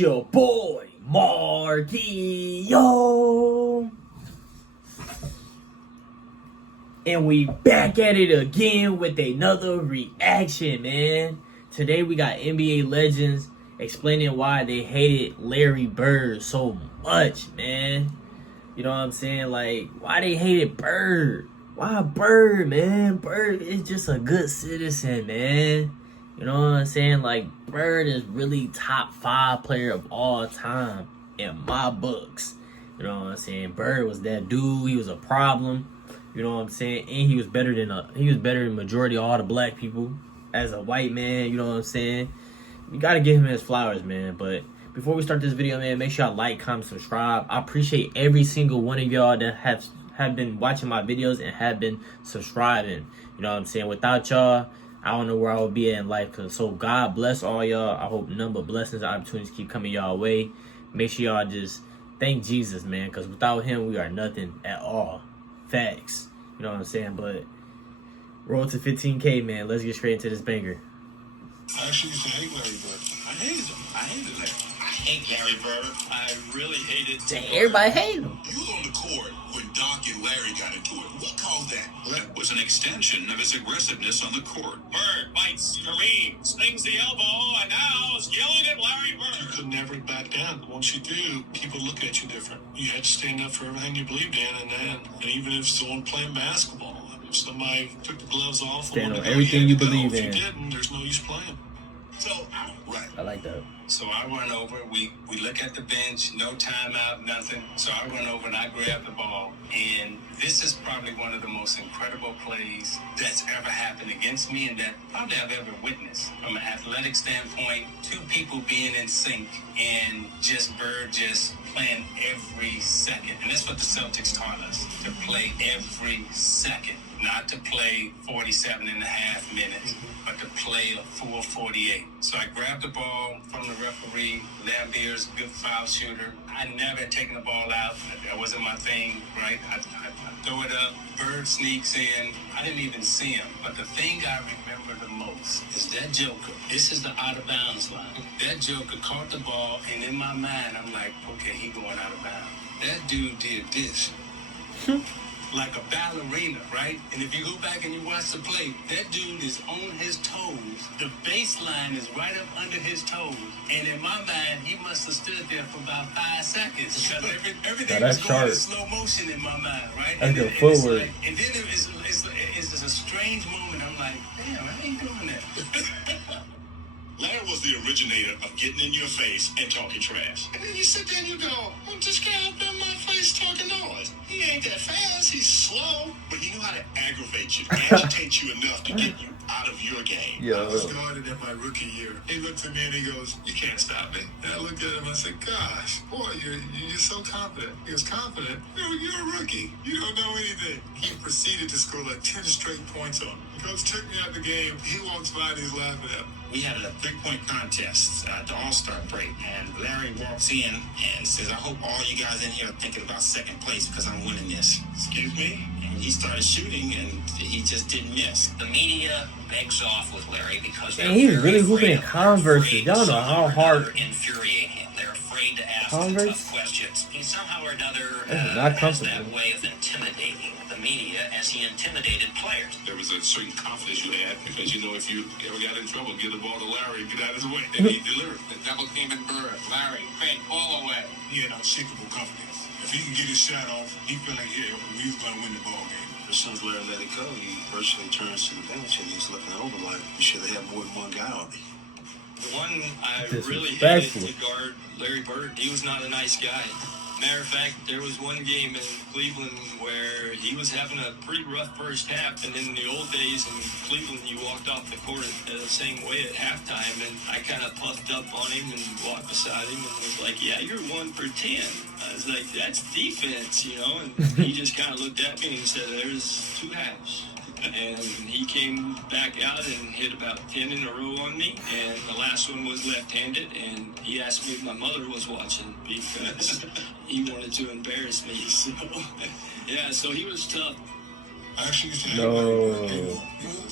your boy, Marky, yo. And we back at it again with another reaction, man. Today we got NBA legends explaining why they hated Larry Bird so much, man. You know what I'm saying? Like, why they hated Bird. Why Bird, man? Bird is just a good citizen, man. You know what I'm saying? Like, Bird is really top 5 player of all time in my books. You know what I'm saying? Bird was that dude. He was a problem. You know what I'm saying? And he was better than majority of all the black people as a white man. You know what I'm saying? You gotta give him his flowers, man. But before we start this video, man, make sure y'all like, comment, subscribe. I appreciate every single one of y'all that have been watching my videos and have been subscribing. You know what I'm saying? Without y'all, I don't know where I would be at in life. So God bless all y'all. I hope none but blessings and opportunities keep coming y'all way. Make sure y'all just thank Jesus, man, because without him, we are nothing at all. Facts. You know what I'm saying? But roll to 15K, man. Let's get straight into this banger. I actually used to hate Larry Bird. I hated him. I hated Larry. I hate Larry Bird. I really hated Dang, everybody hate him. You was on the court when Doc and Larry got into it. What caused that? That was an extension of his aggressiveness on the court. Bird bites Kareem, stings the elbow, and now is yelling at Larry Bird. You could never back down. Once you do, people look at you different. You had to stand up for everything you believed in, and even if someone playing basketball, if somebody took the gloves off, stand on everything you believe in. If you didn't, there's no use playing. So, right. I like that. So I run over, we look at the bench, no timeout, nothing. So I run over and I grab the ball. And this is probably one of the most incredible plays that's ever happened against me and that probably I've ever witnessed. From an athletic standpoint, two people being in sync and just Bird just playing every second. And that's what the Celtics taught us, to play every second. Not to play 47 and a half minutes, but to play a full 48. So I grabbed the ball from the referee. Lambier's a good foul shooter. I never had taken the ball out. That wasn't my thing, right? I throw it up. Bird sneaks in. I didn't even see him. But the thing I remember the most is that Joker. This is the out of bounds line. That Joker caught the ball, and in my mind, I'm like, okay, he going out of bounds. That dude did this. Like a ballerina, right? And if you go back and you watch the play, that dude is on his toes. The baseline is right up under his toes. And in my mind, he must have stood there for about 5 seconds. Because everything was going in slow motion in my mind, right? That's good footwork. And then it's a strange moment. I'm like, damn, I ain't doing that. Larry was the originator of getting in your face and talking trash. And then you sit there and you go, well, this guy up in my face talking noise. He ain't that fast, he's slow. But he knew how to aggravate you, agitate you enough to get you out of your game. Yo. I was guarded in my rookie year. He looked at me and he goes, you can't stop me. And I looked at him and I said, gosh, boy, you're so confident. He was confident. You're a rookie. You don't know anything. He proceeded to score like 10 straight points on him. Coach took me out the game. He walks by and he's laughing at me. We had a three-point contest at the All-Star break, and Larry walks in and says, I hope all you guys in here are thinking about second place because I'm winning this. Excuse me? And he started shooting, and he just didn't miss. The media begs off with Larry because And he was really hooping in Converse. Y'all know how hard infuriate him. They're afraid to ask Converse? tough questions. He somehow or another not has comfortable. that way of intimidating the media as he intimidated players. There was a certain confidence you had because, you know, if you ever got in trouble, give the ball to Larry, get out of his way, and he delivered. The double team and Bird, Larry, fake all away. He had unshakable confidence. If he can get his shot off, he felt like, yeah, we was going to win the ball game. As soon as Larry let it go, he virtually turns to the bench and he's looking over like, you should have had more than one guy on me. The one I really Disrespectful. hated to guard Larry Bird, he was not a nice guy. Matter of fact, there was one game in Cleveland where he was having a pretty rough first half, and in the old days in Cleveland, you walked off the court the same way at halftime, and I kind of puffed up on him and walked beside him and was like, yeah, you're 1 for 10. I was like, that's defense, you know, and he just kind of looked at me and said, there's 2 halves. And he came back out and hit about 10 in a row on me, and the last one was left-handed, and he asked me if my mother was watching because he wanted to embarrass me. So, yeah, so he was tough. I actually used to No.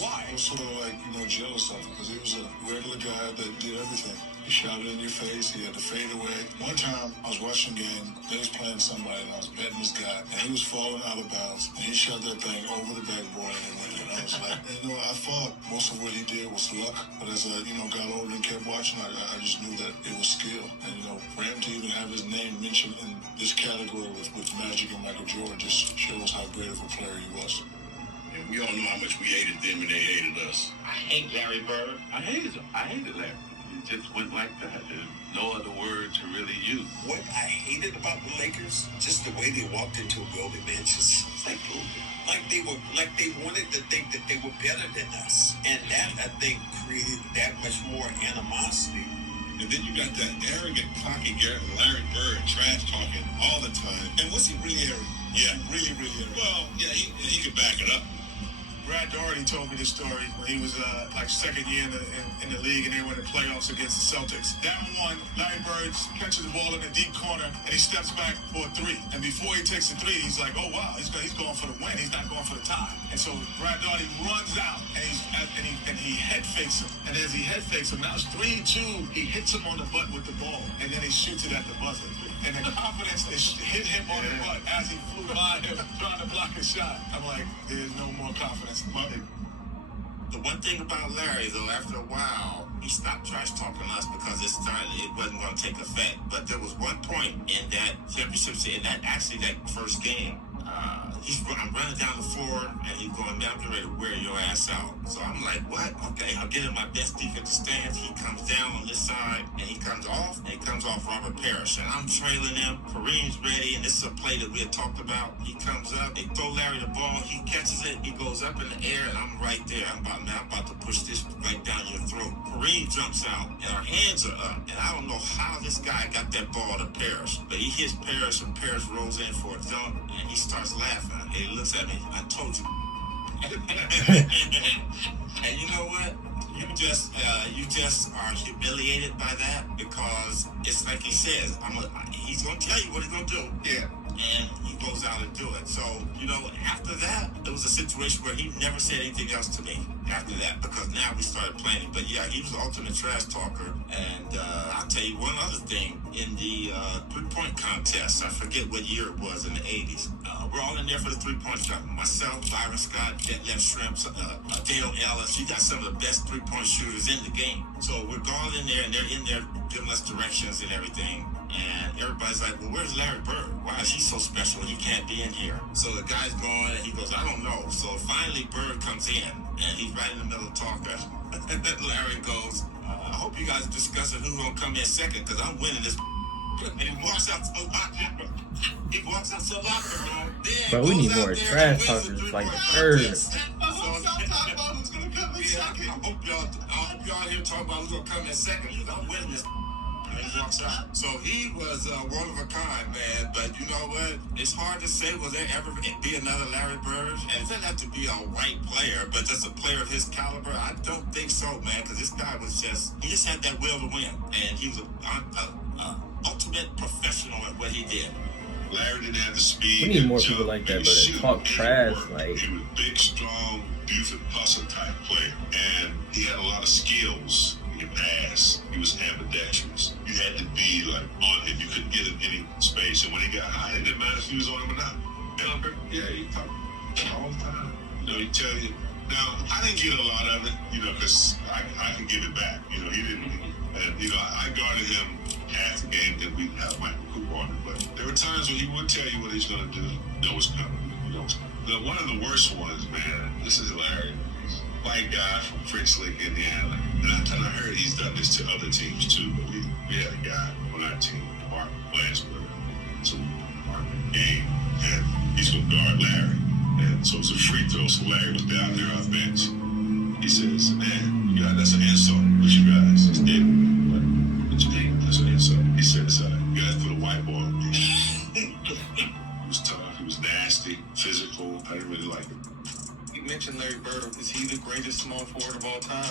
Why? I was sort of like, jealous of him because he was a regular guy that did everything. He shot it in your face. He had to fade away. One time, I was watching a game. They was playing somebody, and I was betting this guy, and he was falling out of bounds, and he shot that thing over the backboard, and it went in. I was like, I thought most of what he did was luck, but as I, got older and kept watching, I just knew that it was skill. And, for him to even have his name mentioned in this category with Magic and Michael Jordan just shows how great of a player he was. And we all know how much we hated them and they hated us. I hate Larry Bird. I hated him. I hated Larry. It just went like that. There's no other word to really use. What I hated about the Lakers, just the way they walked into a building, man, just like they wanted to think that they were better than us. And that, I think, created that much more animosity. And then you got that arrogant, cocky Larry Bird trash talking all the time. And was he really arrogant? Yeah. Really, really arrogant. Well, yeah, he could back it up. Brad Daugherty told me this story when he was second year in the league and they were in the playoffs against the Celtics. Down one, Larry Bird catches the ball in the deep corner and he steps back for a three. And before he takes the three, he's like, oh wow, he's going for the win. He's not going for the tie. And so Brad Daugherty runs out and he head fakes him. And as he head fakes him, now it's 3-2. He hits him on the butt with the ball and then he shoots it at the buzzer. And the confidence hit him on the butt as he flew by him trying to block a shot. I'm like, there's no more confidence. The one thing about Larry, though, after a while, he stopped trash talking us because it wasn't going to take effect. But there was one point in that championship, that first game, I'm running down the floor and he's going, man, I'm getting ready to wear your ass out. So I'm like, what? Okay, I'm getting my best defensive stance. He comes down on this side and he comes off Robert Parrish. And I'm trailing him. Kareem's ready, and this is a play that we had talked about. He comes up, they throw Larry the ball, he catches it, he goes up in the air, and I'm right there. I'm about to push this right down your throat. Kareem jumps out, and our hands are up. And I don't know how this guy got that ball to Parrish, but he hits Parrish, and Parrish rolls in for a dunk, and he starts laughing. And he looks at me, I told you. And you know what? You just are humiliated by that because it's like he says, he's going to tell you what he's going to do. Yeah. And he goes out and do it. So, after that, it was a situation where he never said anything else to me after that because now we started playing. But yeah, he was the ultimate trash talker. And I'll tell you one other thing. In the three-point contest, I forget what year it was in the 80s, we're all in there for the three-point shot. Myself, Byron Scott, Detlef Shrimps, Dale Ellis. You got some of the best three-point shooters in the game. So we're going in there, and they're in there giving us directions and everything. And everybody's like, well, where's Larry Bird? Why is he so special? He can't be in here. So the guy's going, and he goes, I don't know. So finally, Bird comes in, and he's right in the middle of talking. And then Larry goes, I hope you guys are discussing who's going to come in second, because I'm winning this. And he walks out to the locker room. Bro, we need more trash talkers like Bird. I hope y'all here talking about who's going to come in second, because I'm winning this. He walks out. So he was one of a kind, man. But you know what? It's hard to say, will there ever be another Larry Bird? And it doesn't have to be a white player, but just a player of his caliber. I don't think so, man, because this guy was he just had that will to win. And he was an ultimate professional at what he did. Larry didn't have the speed. We need more people like that, but they talk trash. Like, he was big, strong, defensive hustle type player, and he had a lot of skills. He could pass. He was ambidextrous. You had to be like on him. You couldn't get him any space. And when he got high, it didn't matter if he was on him or not. Yeah, he talked all the time. He tell you. Now, I didn't get a lot of it, because I can give it back. He didn't. And, I guarded him half the game that we had Michael Cooper on it. But there were times when he would tell you what he's going to do. Know what's coming. One of the worst ones, man, this is Larry. White guy from French Lick, Indiana. And I heard he's done this to other teams too, but we had a guy on our team, Mark Lansbury, so Mark game, and he's going to guard Larry. And so it's a free throw, so Larry was down there on the bench. He says, man, that's an insult. What you guys? It's dead. What you think? That's an insult. He says, you guys put a white boy on me. He was tough, he was nasty, physical. I didn't really like him. You mentioned Larry Bird. Is he the greatest small forward of all time?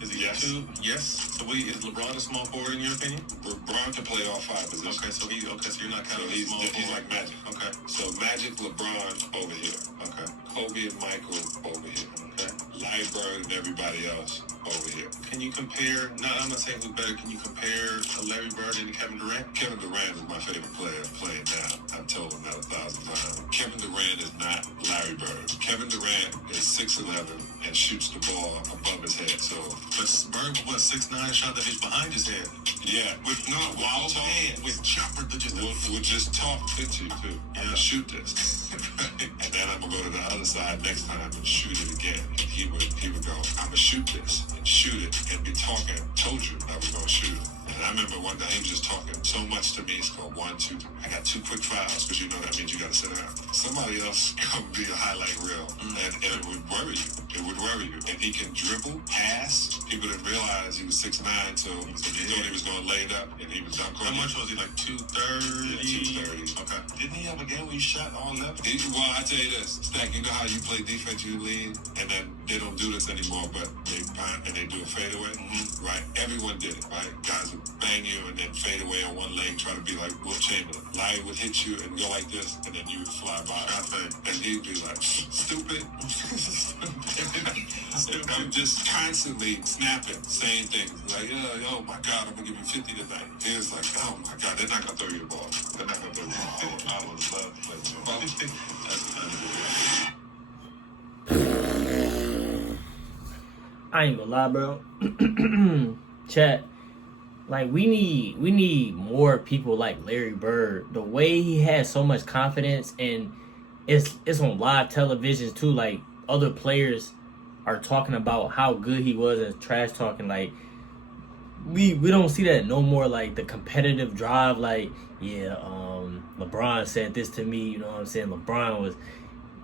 Is he Yes. two? Yes. So is LeBron a small forward in your opinion? LeBron can play all five positions. Okay, so you're not counting He's small forward. like Magic. Okay. So Magic, LeBron over here. Okay. Kobe and Michael over here. Okay. Larry Bird and everybody else over here. Can you compare? No, I'm not saying who's better. Can you compare Larry Bird and Kevin Durant? Kevin Durant is my favorite player playing now. I've told him that 1,000 times. Kevin Durant is not Larry Bird. Kevin Durant is 6'11" and shoots the ball above his head. So, But Bird, what, 6'9", shot that bitch behind his head. yeah, with Wild hands. With chopper to just. we'll just talk to you too. I'm gonna shoot this, and then I'm gonna go to the other side next time and shoot it again. And he would go, I'm gonna shoot this and shoot it and be talking. Told you I was gonna shoot it. And I remember one day he was just talking so much to me. It's called 1, 2, 3. I got 2 quick fouls because you know that means you gotta sit down. Somebody else come be a highlight reel, and it would worry you. It would worry you. And he can dribble, pass. People didn't realize he was 6'9", so he thought he was going to lay it up, and he was dunk on How you. much was he? Like 230? Yeah, 230. Okay. Didn't he have a game where he shot all 11? Well, I tell you this, Stack, you know how you play defense, you lead, and then they don't do this anymore, but they punt and they do a fadeaway, right? Everyone did it, right? Guys would bang you and then fade away on one leg, try to be like Will Chamberlain. Larry would hit you and go like this, and then you would fly by. And he'd be like, stupid. I'm just constantly snapping, saying things like, oh my God, I'm gonna give you 50 tonight. He was like, oh my God, they're not gonna throw you the ball. They're not gonna throw you the ball. I would love to play with him. That's I ain't gonna lie, bro. Chat. Like we need more people like Larry Bird. The way he has so much confidence, and it's on live television too. Like other players are talking about how good he was and trash talking. Like we don't see that no more. Like the competitive drive. Like LeBron said this to me. You know what I'm saying? LeBron was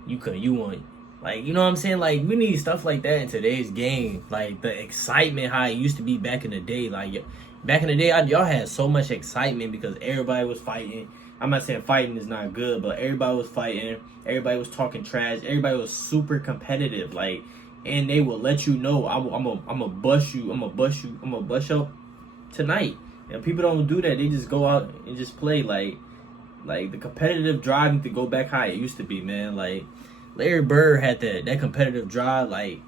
you want. Like, you know what I'm saying? Like, we need stuff like that in today's game. Like, the excitement, how it used to be back in the day. Like, back in the day, y'all had so much excitement because everybody was fighting. I'm not saying fighting is not good, but everybody was fighting. Everybody was talking trash. Everybody was super competitive. Like, and they will let you know, I'm gonna bust you. I'm gonna bust you tonight. And people don't do that. They just go out and just play. Like the competitive drive need to go back how it used to be, man. Like, Larry Bird had that competitive drive like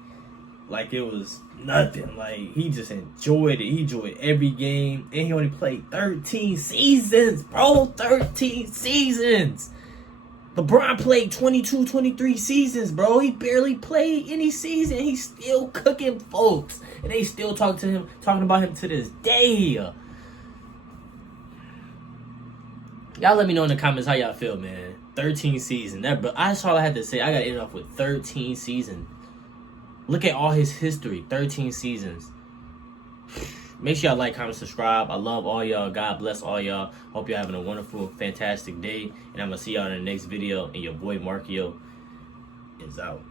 it was nothing. Like, he just enjoyed it. He enjoyed every game. And he only played 13 seasons, bro. 13 seasons. LeBron played 22, 23 seasons, bro. He barely played any season. He's still cooking folks. And they still talking about him to this day. Y'all let me know in the comments how y'all feel, man. 13 seasons. That's all I had to say. I got to end off with 13 seasons. Look at all his history. 13 seasons. Make sure y'all like, comment, subscribe. I love all y'all. God bless all y'all. Hope y'all having a wonderful, fantastic day. And I'm going to see y'all in the next video. And your boy Markio is out.